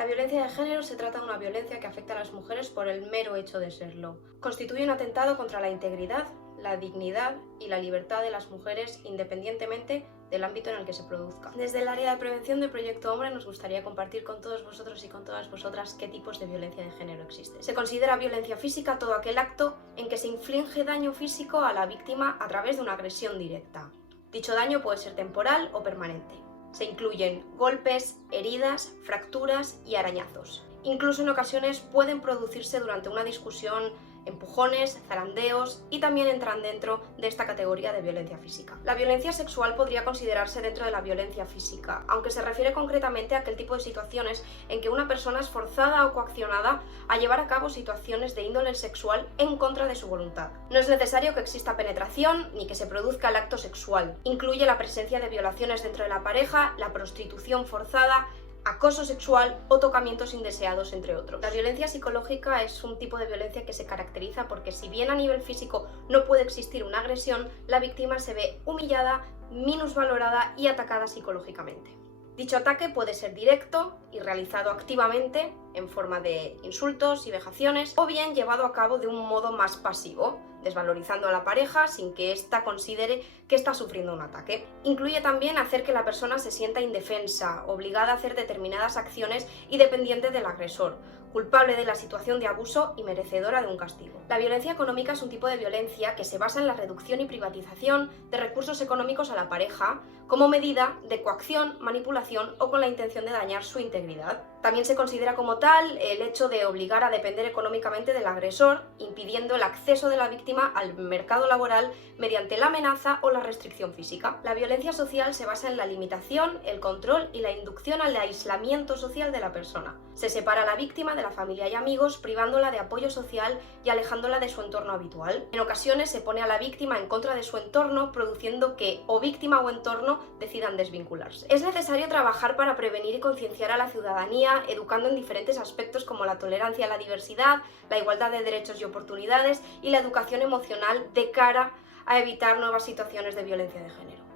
La violencia de género se trata de una violencia que afecta a las mujeres por el mero hecho de serlo. Constituye un atentado contra la integridad, la dignidad y la libertad de las mujeres independientemente del ámbito en el que se produzca. Desde el área de prevención del Proyecto Hombre nos gustaría compartir con todos vosotros y con todas vosotras qué tipos de violencia de género existen. Se considera violencia física todo aquel acto en que se inflige daño físico a la víctima a través de una agresión directa. Dicho daño puede ser temporal o permanente. Se incluyen golpes, heridas, fracturas y arañazos. Incluso en ocasiones pueden producirse durante una discusión empujones, zarandeos y también entran dentro de esta categoría de violencia física. La violencia sexual podría considerarse dentro de la violencia física, aunque se refiere concretamente a aquel tipo de situaciones en que una persona es forzada o coaccionada a llevar a cabo situaciones de índole sexual en contra de su voluntad. No es necesario que exista penetración ni que se produzca el acto sexual. Incluye la presencia de violaciones dentro de la pareja, la prostitución forzada, acoso sexual o tocamientos indeseados, entre otros. La violencia psicológica es un tipo de violencia que se caracteriza porque si bien a nivel físico no puede existir una agresión, la víctima se ve humillada, minusvalorada y atacada psicológicamente. Dicho ataque puede ser directo y realizado activamente en forma de insultos y vejaciones, o bien llevado a cabo de un modo más pasivo, desvalorizando a la pareja sin que ésta considere que está sufriendo un ataque. Incluye también hacer que la persona se sienta indefensa, obligada a hacer determinadas acciones y dependiente del agresor, culpable de la situación de abuso y merecedora de un castigo. La violencia económica es un tipo de violencia que se basa en la reducción y privatización de recursos económicos a la pareja como medida de coacción, manipulación o con la intención de dañar su integridad. También se considera como tal el hecho de obligar a depender económicamente del agresor, impidiendo el acceso de la víctima al mercado laboral mediante la amenaza o la restricción física. La violencia social se basa en la limitación, el control y la inducción al aislamiento social de la persona. Se separa a la víctima de la familia y amigos, privándola de apoyo social y alejándola de su entorno habitual. En ocasiones se pone a la víctima en contra de su entorno, produciendo que o víctima o entorno decidan desvincularse. Es necesario trabajar para prevenir y concienciar a la ciudadanía, educando en diferentes aspectos como la tolerancia a la diversidad, la igualdad de derechos y oportunidades y la educación emocional de cara a evitar nuevas situaciones de violencia de género.